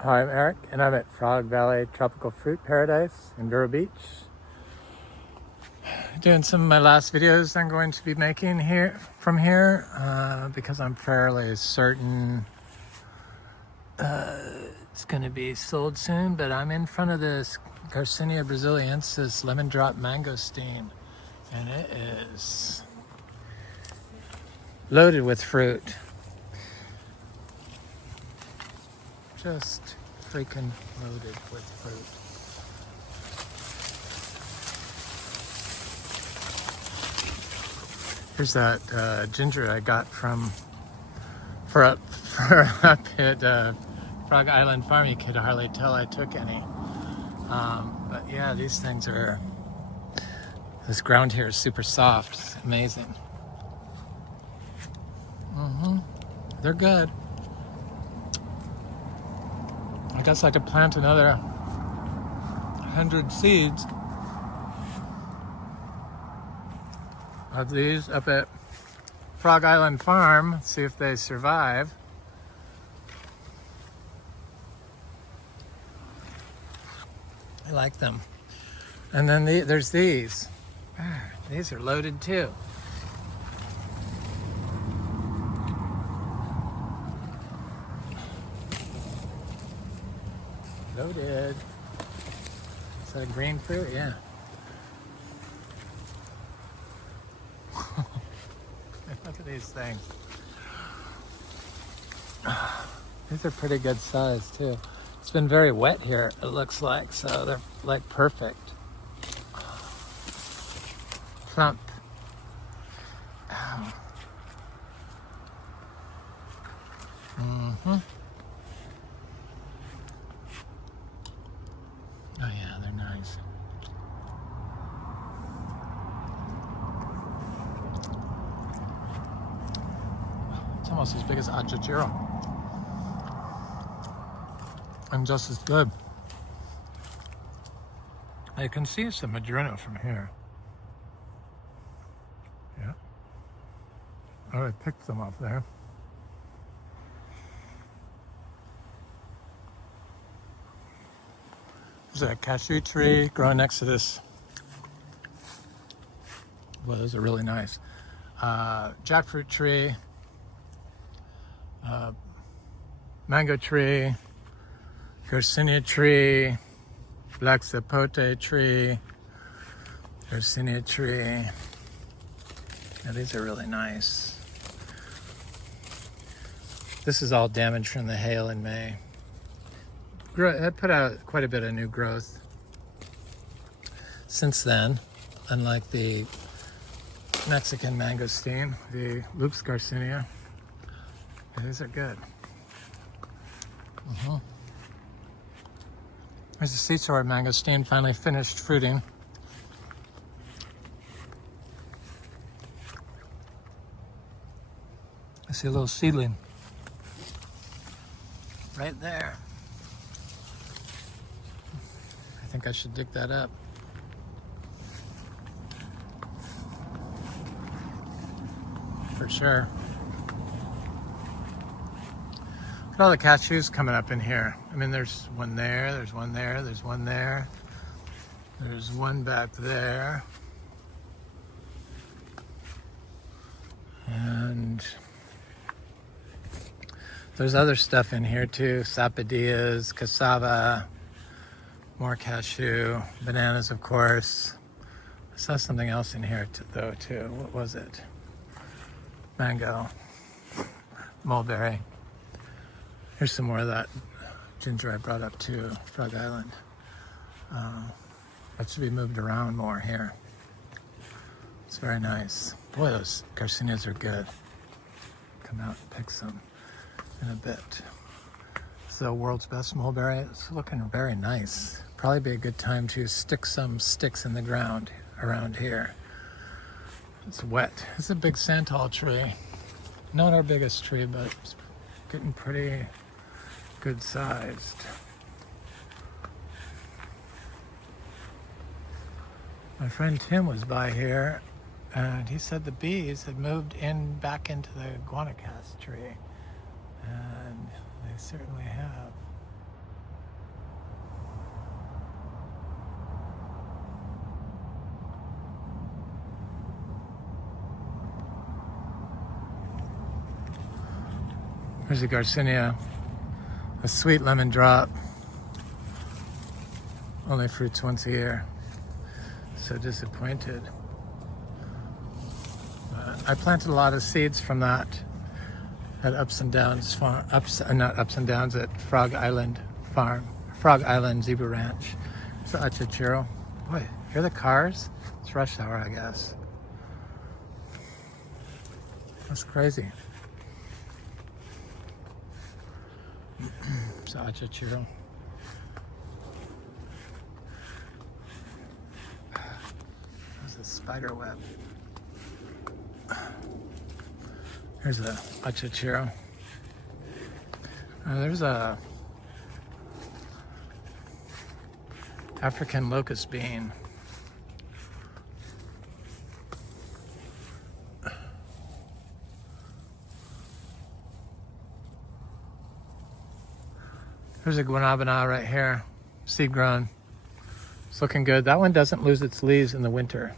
Hi, I'm Eric, and I'm at Frog Valley Tropical Fruit Paradise in Vero Beach. Doing some of my last videos I'm going to be making from here because I'm fairly certain it's going to be sold soon. But I'm in front of this Garcinia brasiliensis lemon drop mangosteen, and it is loaded with fruit. Just freaking loaded with fruit. Here's that ginger I got for up at Frog Island Farm. You could hardly tell I took any. But yeah, these things are, this ground here is super soft. It's amazing. They're good. I guess I could plant another 100 seeds of these up at Frog Island Farm, see if they survive. I like them. And then there's these. These are loaded too. Loaded. Is that a green fruit? Yeah. Look at these things. These are pretty good size too. It's been very wet here, it looks like, so they're like perfect. Plump. Ow. Oh yeah, they're nice. It's almost as big as Ajajiro. And just as good. I can see some Madrino from here. Yeah. Oh, I picked some up there. There's a cashew tree growing next to this. Well, those are really nice. Jackfruit tree. Mango tree. Garcinia tree. Black zapote tree. Garcinia tree. Yeah, these are really nice. This is all damaged from the hail in May. It put out quite a bit of new growth since then, unlike the Mexican mangosteen, the Lux Garcinia. These are good. There's the sea-sort mangosteen finally finished fruiting. I see a little seedling right there. I think I should dig that up. For sure. Look at all the cashews coming up in here. I mean, there's one there, there's one there, there's one there. There's one back there. And there's other stuff in here too. Sapodillas, cassava, more cashew, bananas, of course. I saw something else in here though too. What was it? Mango, mulberry. Here's some more of that ginger I brought up to Frog Island. That should be moved around more here. It's very nice. Boy, those Garcinias are good. Come out and pick some in a bit. It's the world's best mulberry. It's looking very nice. Probably be a good time to stick some sticks in the ground around here. It's wet. It's a big santal tree. Not our biggest tree, but it's getting pretty good sized. My friend Tim was by here and he said the bees had moved back into the guanacaste tree, and they certainly have. There's a Garcinia, a sweet lemon drop. Only fruits once a year. So disappointed. I planted a lot of seeds from that at Ups and Downs farm, not Ups and Downs, at Frog Island Farm, Frog Island Zebra Ranch. It's the Achachiro. Boy, hear the cars? It's rush hour, I guess. That's crazy. It's the Achachiro. There's a spider web. Here's the Achachiro. There's a African locust bean. There's a guanabana right here, seed grown. It's looking good. That one doesn't lose its leaves in the winter.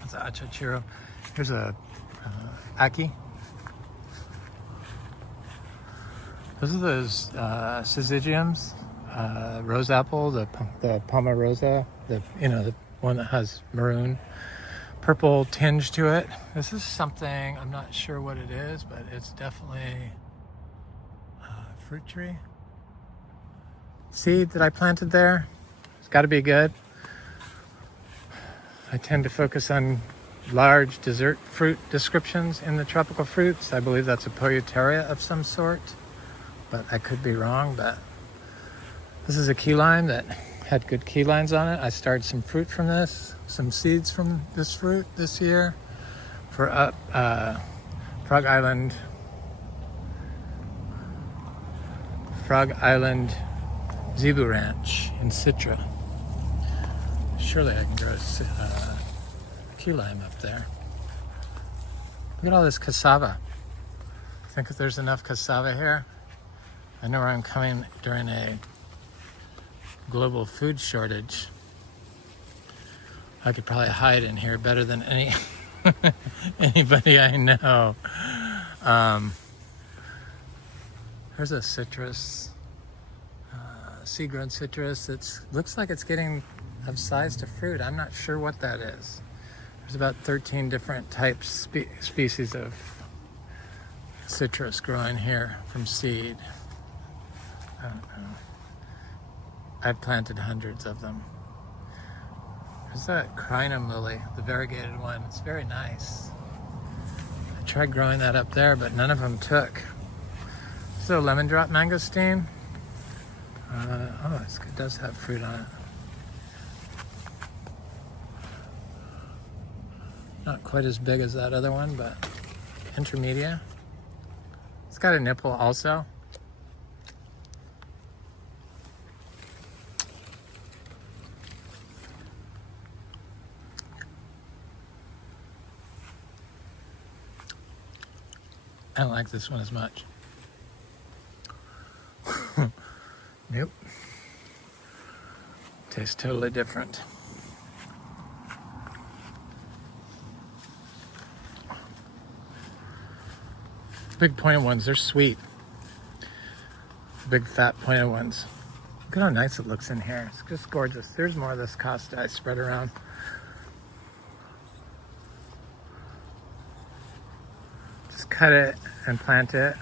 That's an Achachiro. Here's a Aki. Those are those syzygiums, rose apple, the Pomarosa, the one that has maroon, purple tinge to it. This is something, I'm not sure what it is, but it's definitely a fruit tree. Seed that I planted there. It's got to be good. I tend to focus on large dessert fruit descriptions in the tropical fruits. I believe that's a Poiuteria of some sort, but I could be wrong. But this is a key lime that had good key lines on it. I started some fruit from this, some seeds from this fruit this year for Frog Island Zebu Ranch in Citra. Surely I can grow key lime up there. Look at all this cassava. I think if there's enough cassava here. I know where I'm coming during a global food shortage. I could probably hide in here better than anybody I know. There's a citrus, seed-grown citrus. It looks like it's getting of size to fruit. I'm not sure what that is. There's about 13 different types, species of citrus growing here from seed. I don't know. I've planted hundreds of them. There's that crinum lily, the variegated one. It's very nice. I tried growing that up there, but none of them took. So lemon drop mangosteen. It does have fruit on it. Not quite as big as that other one, but intermediate. It's got a nipple also. I don't like this one as much. Nope. Tastes totally different. Big pointed ones, they're sweet. Big fat pointed ones. Look at how nice it looks in here. It's just gorgeous. There's more of this costa I spread around. Just cut it and plant it.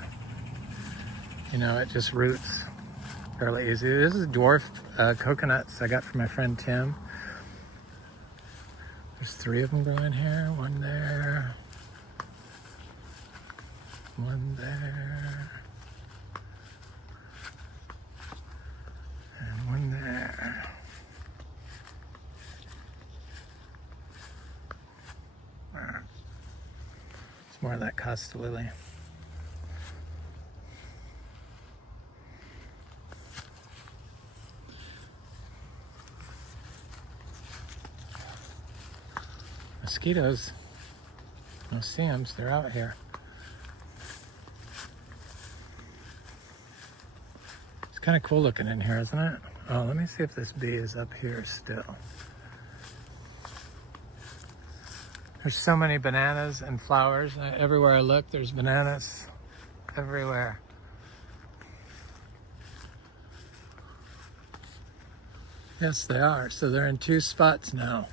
You know, it just roots fairly easy. This is dwarf coconuts I got from my friend Tim. There's 3 of them growing here. One there. One there. And one there. It's more of that costa lily. Mosquitoes. No see them, they're out here. It's kind of cool looking in here, isn't it? Oh, let me see if this bee is up here still. There's so many bananas and flowers. Everywhere I look, there's bananas everywhere. Yes, they are. So they're in 2 spots now.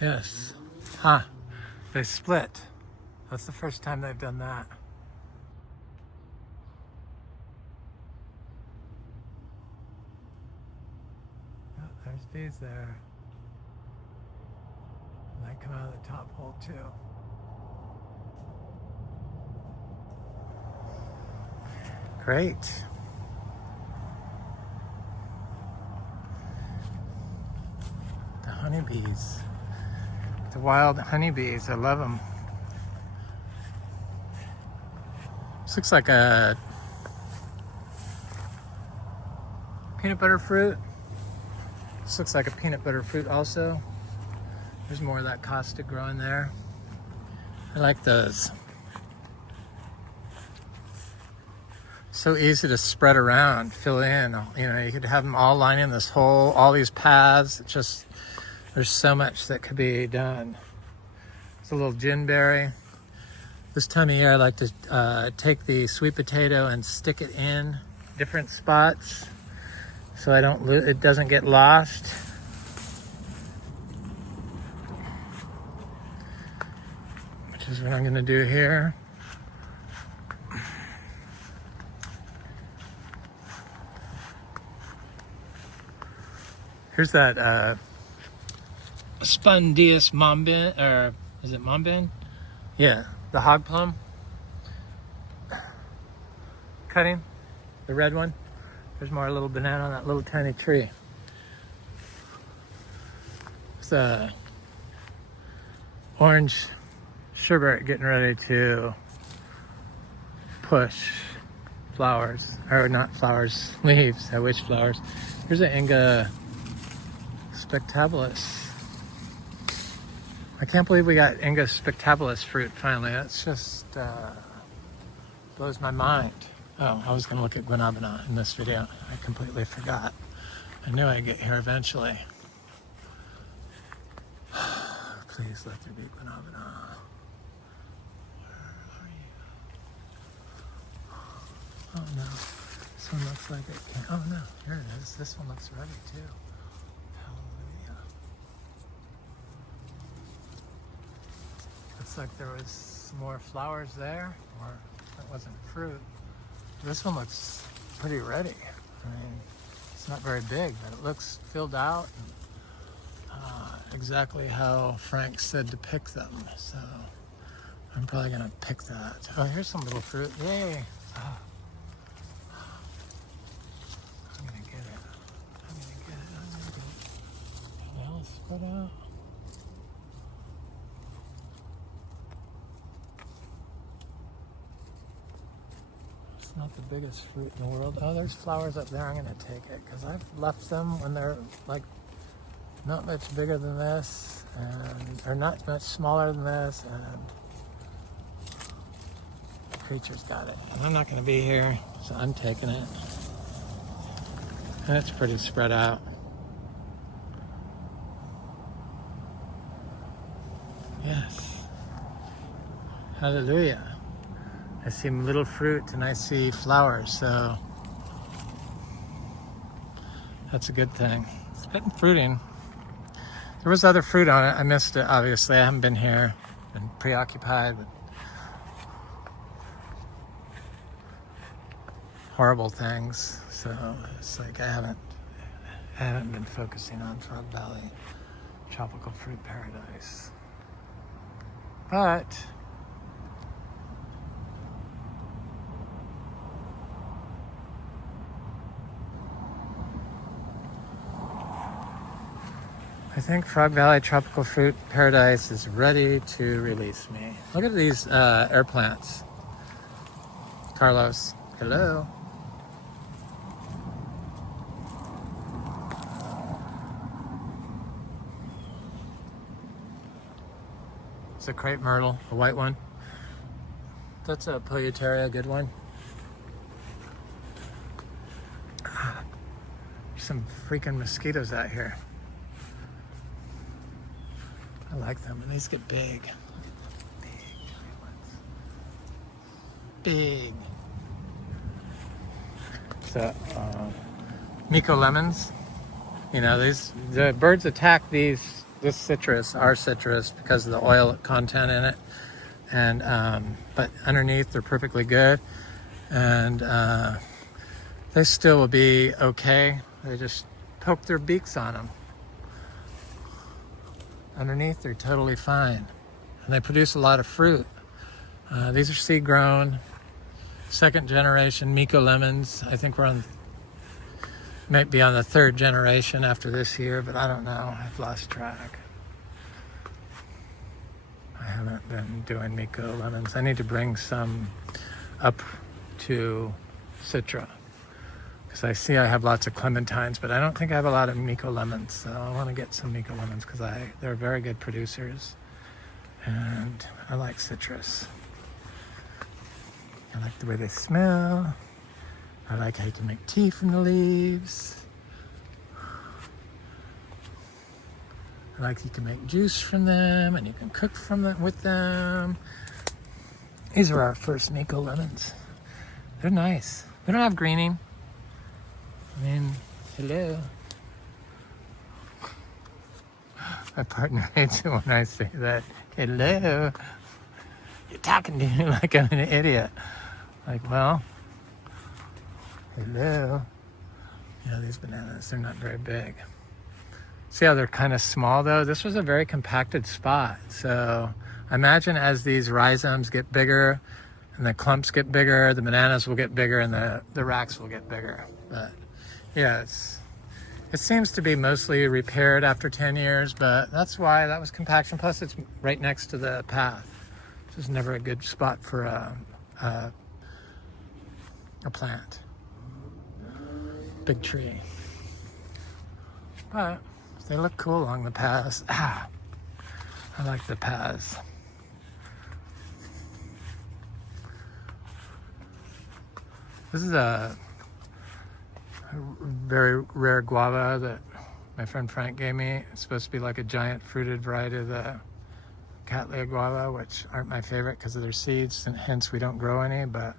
Yes. Huh. They split. That's the first time they've done that. Oh, there's bees there. And they come out of the top hole too. Great. The honeybees. The wild honeybees. I love them. This looks like a peanut butter fruit. This looks like a peanut butter fruit also. There's more of that caustic growing there. I like those. So easy to spread around, fill in. You know, you could have them all lining this hole, all these paths. It's just, there's so much that could be done. It's a little ginberry. This time of year, I like to take the sweet potato and stick it in different spots so it doesn't get lost. Which is what I'm gonna do here. Here's that Spondius mombin, or is it mombin? Yeah, the hog plum. Cutting, the red one. There's more little banana on that little tiny tree. It's a orange sherbet getting ready to push flowers, or not flowers, leaves. I wish flowers. Here's an Inga spectabilis. I can't believe we got Inga spectabilis fruit finally. That's just blows my mind. Oh, I was going to look at guanabana in this video. I completely forgot. I knew I'd get here eventually. Please let there be guanabana. Where are you? Oh no, this one looks like it can. Oh no, here it is. This one looks ready too. Hallelujah. Looks like there was some more flowers there, or that wasn't fruit. This one looks pretty ready. I mean, it's not very big, but it looks filled out. And, exactly how Frank said to pick them. So I'm probably gonna pick that. Oh, here's some little fruit. Yay! Oh. I'm gonna get it. I'm gonna get it. I'm gonna get it. Anything else spread out? Not the biggest fruit in the world. Oh, there's flowers up there. I'm gonna take it because I've left them when they're like not much bigger than this, and or not much smaller than this, and the creature's got it. And I'm not gonna be here, so I'm taking it. And it's pretty spread out. Yes. Hallelujah. I see little fruit and I see flowers, so that's a good thing. It's been fruiting. There was other fruit on it. I missed it, obviously. I haven't been here. Been preoccupied with horrible things. So it's like I haven't been focusing on Frog Valley Tropical Fruit Paradise. But I think Frog Valley Tropical Fruit Paradise is ready to release me. Look at these air plants. Carlos, hello. It's a crepe myrtle, a white one. That's a Polyteria, a good one. There's some freaking mosquitoes out here. I like them, and these get big. Big. So, Miko lemons. You know, the birds attack this citrus, our citrus, because of the oil content in it. And but underneath, they're perfectly good, and they still will be okay. They just poke their beaks on them. Underneath, they're totally fine, and they produce a lot of fruit. These are seed grown, second generation Miko lemons. I think might be on the third generation after this year, but I don't know. I've lost track. I haven't been doing Miko lemons. I need to bring some up to Citra, because I see I have lots of clementines, but I don't think I have a lot of Miko lemons. So I want to get some Miko lemons because they're very good producers, and I like citrus. I like the way they smell. I like how you can make tea from the leaves. I like you can make juice from them, and you can cook with them. These are our first Miko lemons. They're nice. They don't have greening. I mean, hello. My partner hates it when I say that. Hello. You're talking to me like I'm an idiot. Like, well, hello. Yeah, these bananas, they're not very big. See how they're kind of small though? This was a very compacted spot. So I imagine as these rhizomes get bigger and the clumps get bigger, the bananas will get bigger and the racks will get bigger. But yeah, it seems to be mostly repaired after 10 years, but that's why that was compaction. Plus it's right next to the path. This is never a good spot for a plant. Big tree. But they look cool along the paths. I like the paths. This is a very rare guava that my friend Frank gave me. It's supposed to be like a giant fruited variety of the Cattleya guava, which aren't my favorite because of their seeds, and hence we don't grow any, but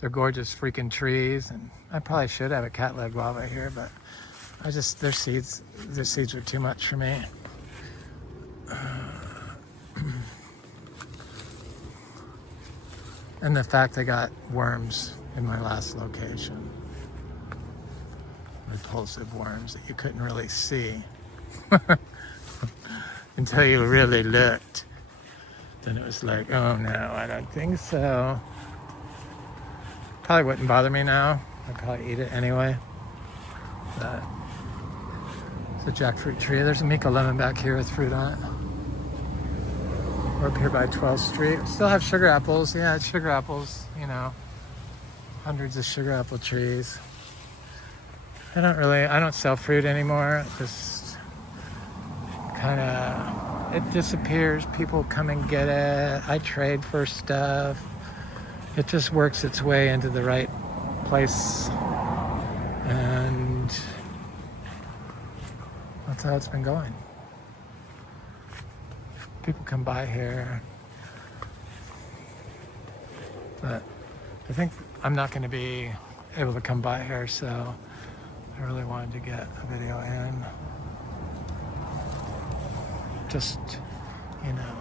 they're gorgeous freaking trees. And I probably should have a Cattleya guava here, but their seeds are too much for me. And the fact they got worms in my last location. Repulsive worms that you couldn't really see until you really looked. Then it was like, oh no, I don't think so. Probably wouldn't bother me now. I'd probably eat it anyway. But it's a jackfruit tree. There's a Miko lemon back here with fruit on it. We're up here by 12th Street. We still have sugar apples. Yeah, it's sugar apples, you know. Hundreds of sugar apple trees. I don't sell fruit anymore. It just kind of, it disappears. People come and get it. I trade for stuff. It just works its way into the right place. And that's how it's been going. People come by here. But I think I'm not going to be able to come by here, so I really wanted to get a video in. Just, you know.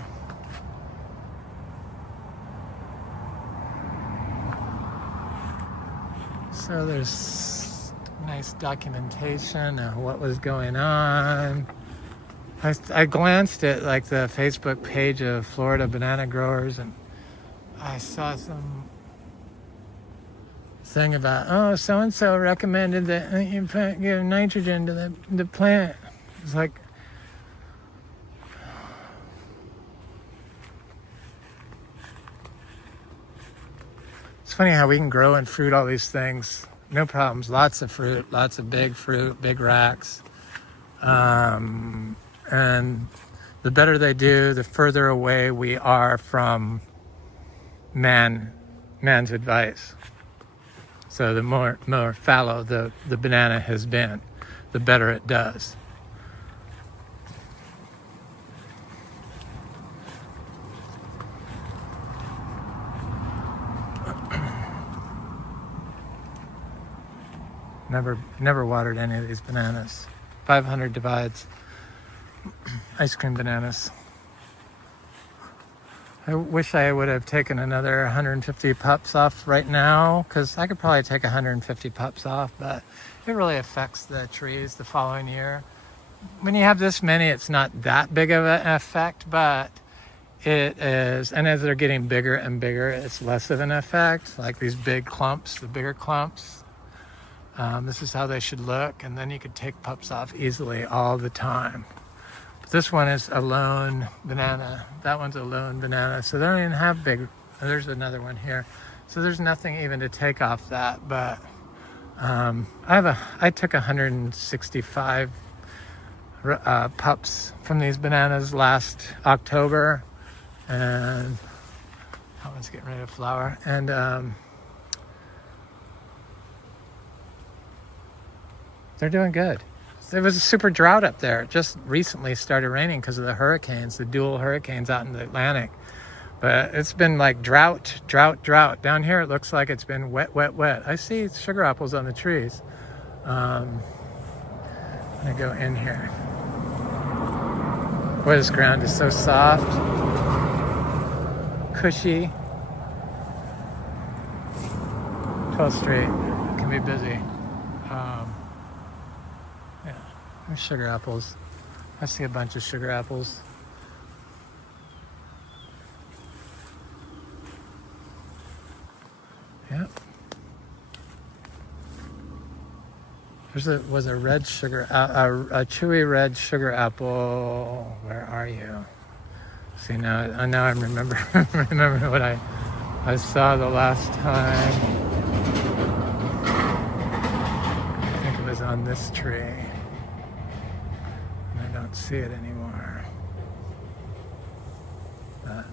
So there's nice documentation of what was going on. I glanced at like the Facebook page of Florida banana growers, and I saw some thing about, oh, so-and-so recommended that you give nitrogen to the plant. It's like, it's funny how we can grow and fruit all these things. No problems, lots of fruit, lots of big fruit, big racks. And the better they do, the further away we are from man's advice. So the more fallow the banana has been, the better it does. Never watered any of these bananas. 500 divides. Ice cream bananas. I wish I would have taken another 150 pups off right now, because I could probably take 150 pups off, but it really affects the trees the following year. When you have this many, it's not that big of an effect, but it is, and as they're getting bigger and bigger, it's less of an effect. Like these big clumps, the bigger clumps, this is how they should look, and then you could take pups off easily all the time. But this one is a lone banana. That one's a lone banana, so they don't even have big. There's another one here, so there's nothing even to take off that. But I took 165 pups from these bananas last October, and that one's getting ready to flower, and they're doing good. There was a super drought up there. It just recently started raining because of the hurricanes, the dual hurricanes out in the Atlantic. But it's been like drought. Down here it looks like it's been wet. I see sugar apples on the trees. I'm gonna go in here. Boy, this ground is so soft, cushy. 12th Street can be busy. Yeah, there's sugar apples. I see a bunch of sugar apples. Yep. Was a red sugar, a chewy red sugar apple. Where are you? See, now I remember remember what I saw the last time. I think it was on this tree, and I don't see it anymore.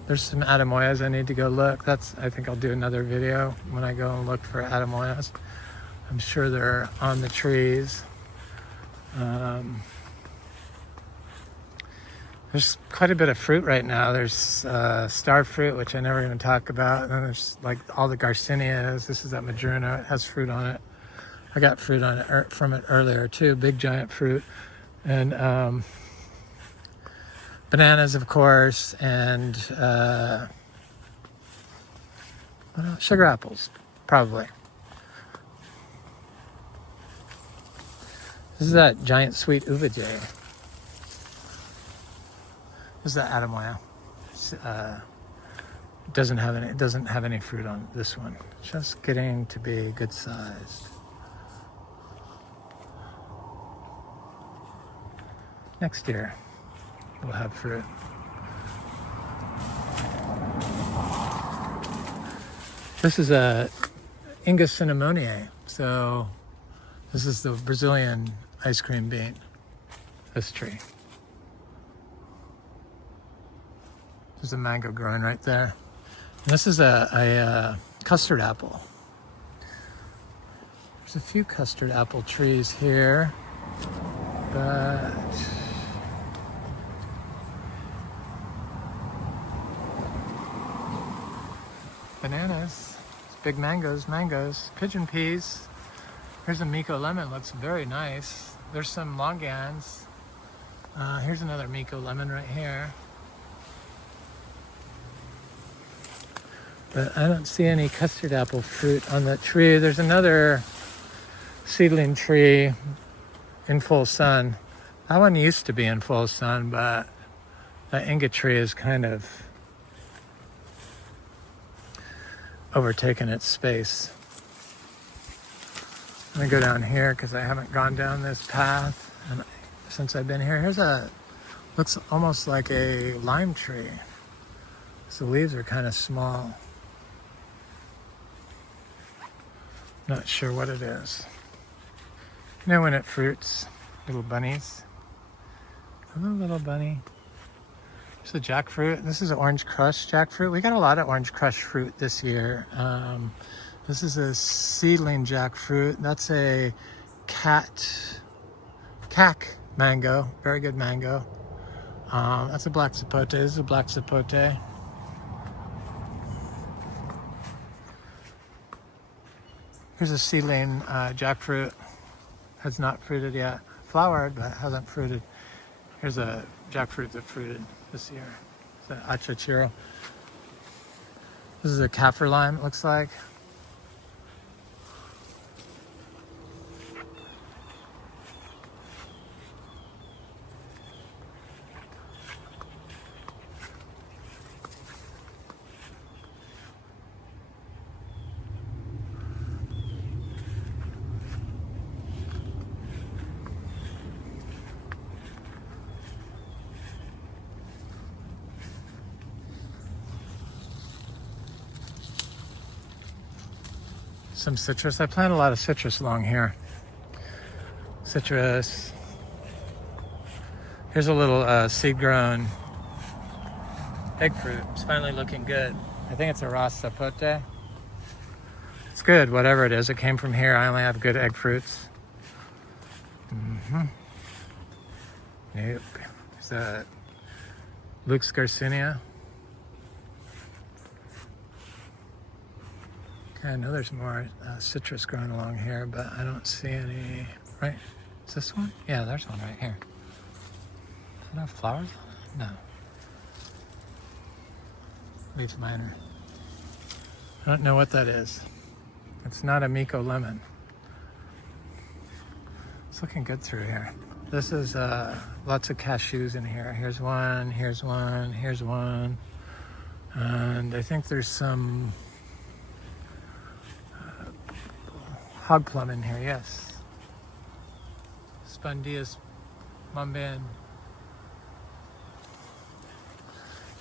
There's some Adamoyas I need to go look. I think I'll do another video when I go and look for Adamoyas. I'm sure they're on the trees. There's quite a bit of fruit right now. There's star fruit, which I never even talk about. And then there's like all the Garcinias. This is that Madruna. It has fruit on it. I got fruit on it from it earlier too. Big giant fruit. And bananas, of course, and what else? Sugar apples, probably. This is that giant sweet uva-jay. This is that Adamoya. It doesn't have any fruit on this one. Just getting to be good sized. Next year we'll have fruit. This is a Inga cinnamoniae. So this is the Brazilian ice cream bean, this tree. There's a mango growing right there. And this is a custard apple. There's a few custard apple trees here, but bananas, big mangoes, pigeon peas. Here's a Miko lemon, looks very nice. There's some longans. Here's another Miko lemon right here. But I don't see any custard apple fruit on that tree. There's another seedling tree in full sun. That one used to be in full sun, but that Inga tree is kind of overtaken its space. I'm gonna go down here because I haven't gone down this path since I've been here. Here's looks almost like a lime tree. So the leaves are kind of small. Not sure what it is. You know when it fruits, little bunnies. Hello, little bunny. There's a jackfruit. This is an orange crush jackfruit. We got a lot of orange crush fruit this year. This is a seedling jackfruit. That's a cac mango, very good mango. That's a black zapote. This is a black zapote. Here's a seedling jackfruit. Has not fruited yet. Flowered, but hasn't fruited. Here's a jackfruit that fruited this year. It's an achachiro. This is a kaffir lime, it looks like. Some citrus. I plant a lot of citrus along here. Citrus. Here's a little seed-grown egg fruit. It's finally looking good. I think it's a ras sapote. It's good, whatever it is. It came from here. I only have good egg fruits. Nope. There's a Luke's Garcinia. I know there's more citrus growing along here, but I don't see any. Right? Is this one? Yeah, there's one right here. Does it have flowers on it? No. Leaf miner. I don't know what that is. It's not a Miko lemon. It's looking good through here. This is lots of cashews in here. Here's one, here's one, here's one. And I think there's some hog plum in here, yes. Spondius Mumban.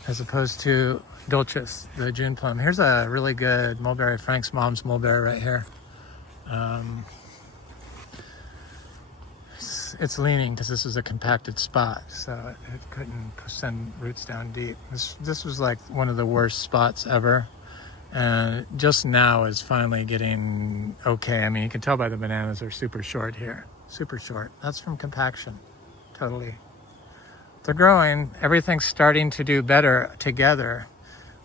As opposed to Dulcis, the June plum. Here's a really good mulberry, Frank's mom's mulberry right here. It's leaning because this is a compacted spot, so it couldn't send roots down deep. This was like one of the worst spots ever. And just now is finally getting okay. I mean, you can tell by the bananas are super short here. Super short. That's from compaction. Totally. They're growing. Everything's starting to do better together.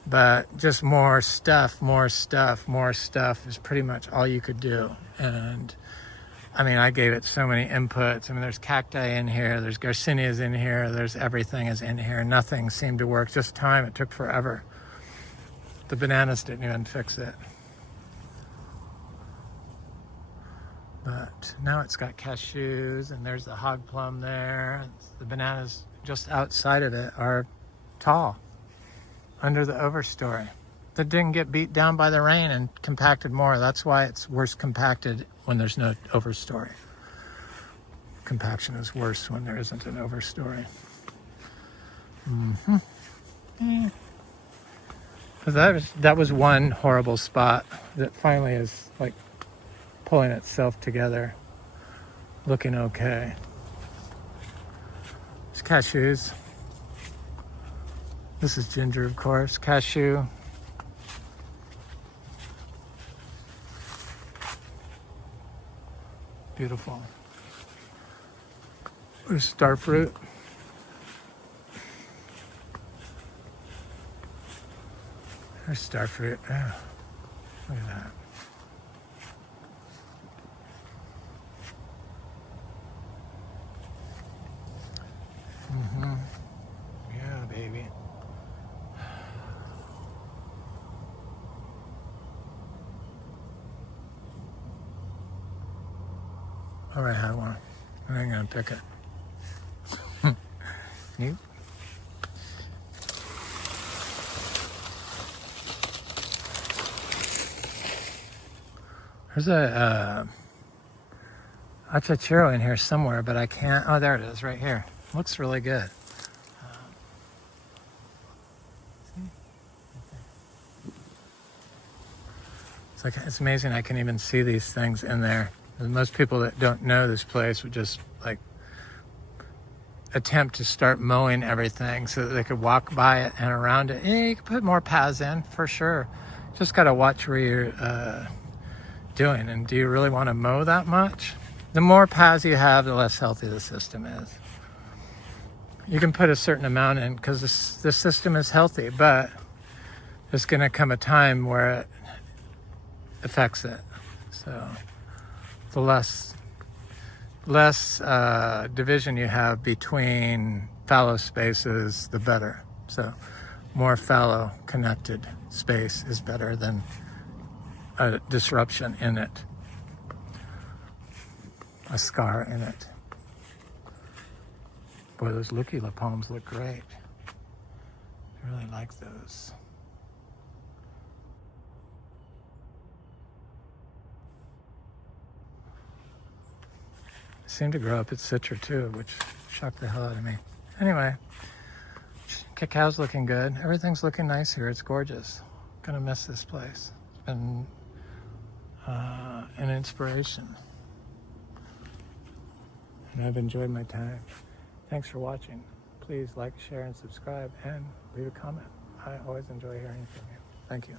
But just more stuff, more stuff, more stuff is pretty much all you could do. And I mean, I gave it so many inputs. I mean, there's cacti in here. There's Garcinias in here. There's everything is in here. Nothing seemed to work. Just time. It took forever. The bananas didn't even fix it. But now it's got cashews, and there's the hog plum there. The bananas just outside of it are tall, under the overstory. That didn't get beat down by the rain and compacted more. That's why it's worse compacted when there's no overstory. Compaction is worse when there isn't an overstory. Yeah. That was one horrible spot that finally is like pulling itself together, looking okay. There's cashews. This is ginger, of course. Cashew. Beautiful. There's starfruit. There's starfruit. Oh, look at that. Yeah, baby. All right, I want. I'm gonna pick it. You? There's a achachiro in here somewhere, but I can't. Oh, there it is, right here. Looks really good. It's amazing I can even see these things in there. And most people that don't know this place would just like attempt to start mowing everything so that they could walk by it and around it. Yeah, you can put more paths in for sure. Just got to watch where you're doing. And do you really want to mow that much? The more paths you have, the less healthy the system is. You can put a certain amount in because the system is healthy, but there's going to come a time where it affects it. So the less division you have between fallow spaces, the better. So more fallow connected space is better than a disruption in it, a scar in it. Boy, those lucula palms look great. I really like those. They seem to grow up at Citra too, which shocked the hell out of me. Anyway, cacao's looking good. Everything's looking nice here. It's gorgeous. Gonna miss this place. It's been an inspiration. And I've enjoyed my time. Thanks for watching. Please like, share, and subscribe, and leave a comment. I always enjoy hearing from you. Thank you.